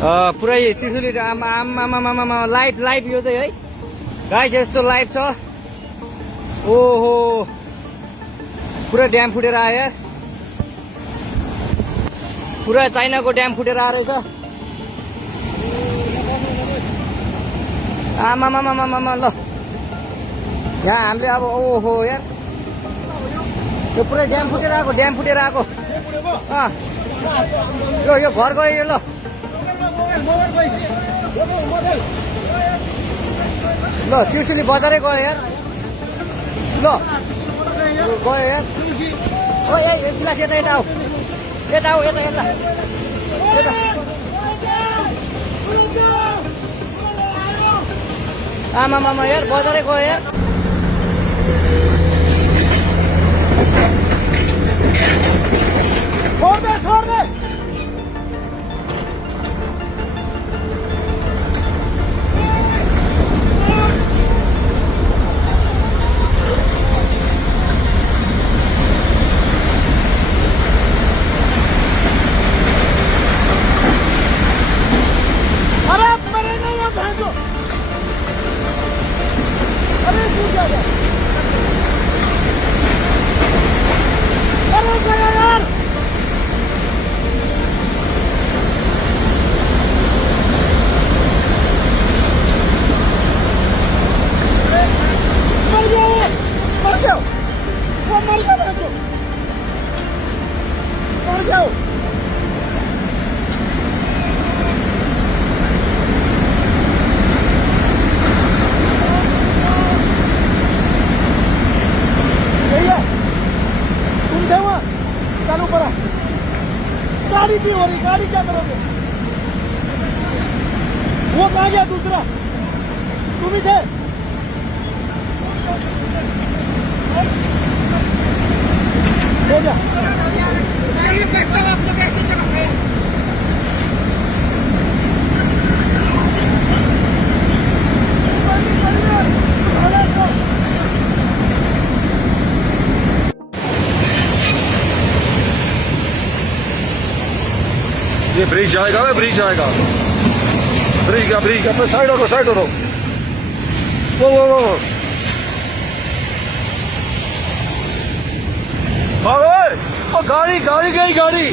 पुरै त्रिशुली आमा लाइभ यो चाहिँ है गाइस यस्तो लाइभ छ। ओहो पुरा ड्याम फुटेर आयो यार, पुरा चाइनाको ड्याम फुटेर आएर रहेछ। आमा ल यहाँ हामीले अब ओहो यार यो पुरै ड्याम फुटेर आएको यो घर गयो यो। ल ल त्रिशुली बजारै गयो यार। ल गयो यार। ओ यता यता आऊ यता आमा यार बजारै गयो यार। छोड दे गाड़ी की हो रही, गाड़ी क्या करोगे? वो कहाँ गया दूसरा? तुम ही थे? हो गया। आप लोग कैसे चलाते हैं? ये ब्रिज जाएगा, ब्रिज जाएगा, ब्रिज का साइड हो। वो ओ गाड़ी गई गाड़ी।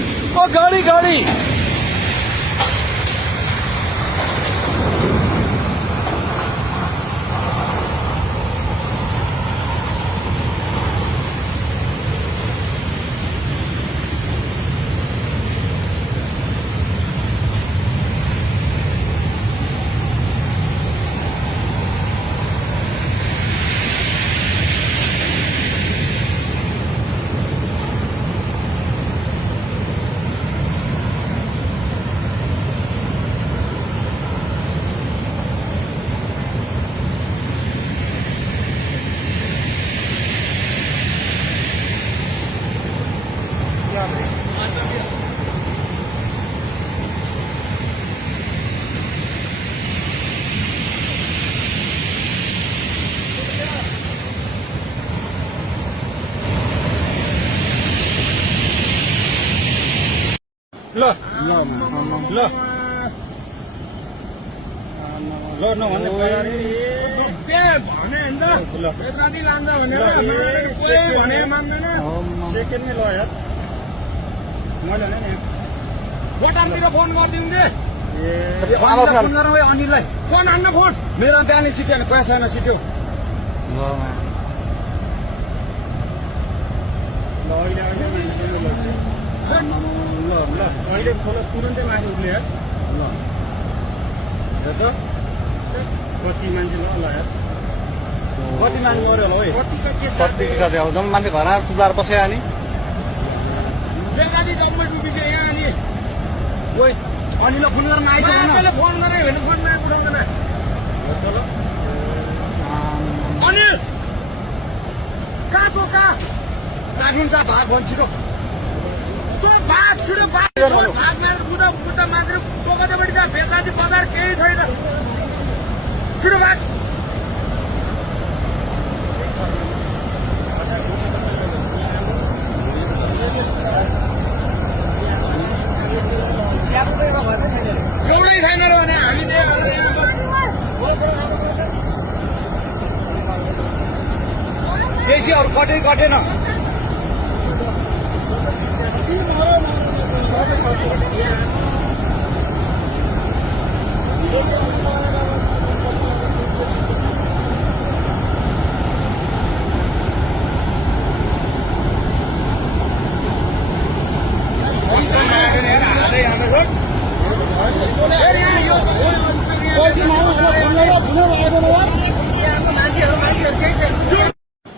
ल नभन्ने भने लान्छ भने मान्दैन सेकेन्डमै ल यार मैले नि बटामतिर फोन गरिदिउँ दे फोन गरौँ अनिललाई फोन हान्न फोन मेरो बिहानै सिक्यो पैसा छैन सिक्यो ल अहिले खोला तुरन्तै माथि उठ्ने यार ल कति मान्छे ल यार कति मान्छे मऱ्यो होला है कति मान्छे घरमा सुधार बसेर नि बेकाजी जम्मै डुबिसक्यो यहाँ अनि ओइ अनिललाई फोन गर्न आइसक्यो फोन गरे भने फोनमा उठाउँदैन अनिल कहाँको कहाँ राखिन्छ भाग भन्छ छिटो भाग छिटो भाग मारेर बुढा मान्छे चोकदेखि त्यहाँ बेकाजी बजार केही छैन छिटो भाग एउटै कतै कटेन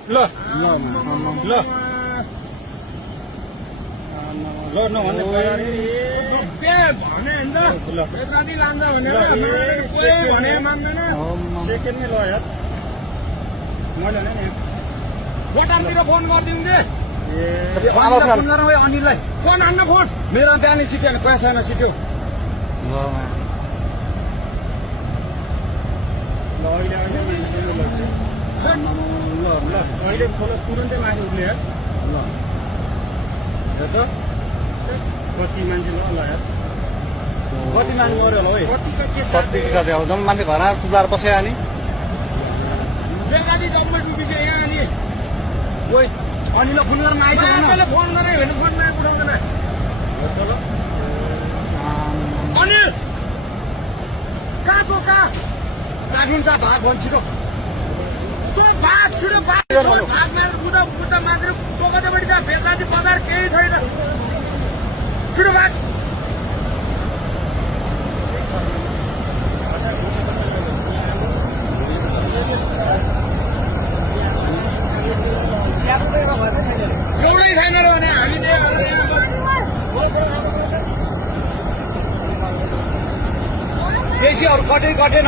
ल ल ल नभन्ने भने नि त राति लान्छ भनेर भने मान्दैन सेकेन्डमै ल यार मैले भने नि बटारतिर फोन गरिदिउँ दे फोन गरौँ अनिललाई फोन हान्न फोन मेरो बिहानै सिक्यो भने पैसा छैन सिक्यो ल अहिले खोला तुरन्तै माथि उठ्ने यार ल हेर त कति मान्छे ल यार कति मान्छे मऱ्यो होला है कति जम्मा मान्छे घर सुधार बस्यो अनि बेकारी जम्मै डुबिन्छ यहाँ अनि ओइ अनिललाई फोन गरेर आइज फोन गरे भने फोनमा उठाउँदैन अनिल कहाँको कहाँ काठुन्छ भाग भन्छ छिटो भाग छिटो भाग मारेर बुद्ध मान्छे चोकटपट्टि त बेकारी बजार केही छैन छिटो भाग एउटै छैन र भने हामीले बेसी अरू कतै कटेन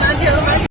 मान्छेहरू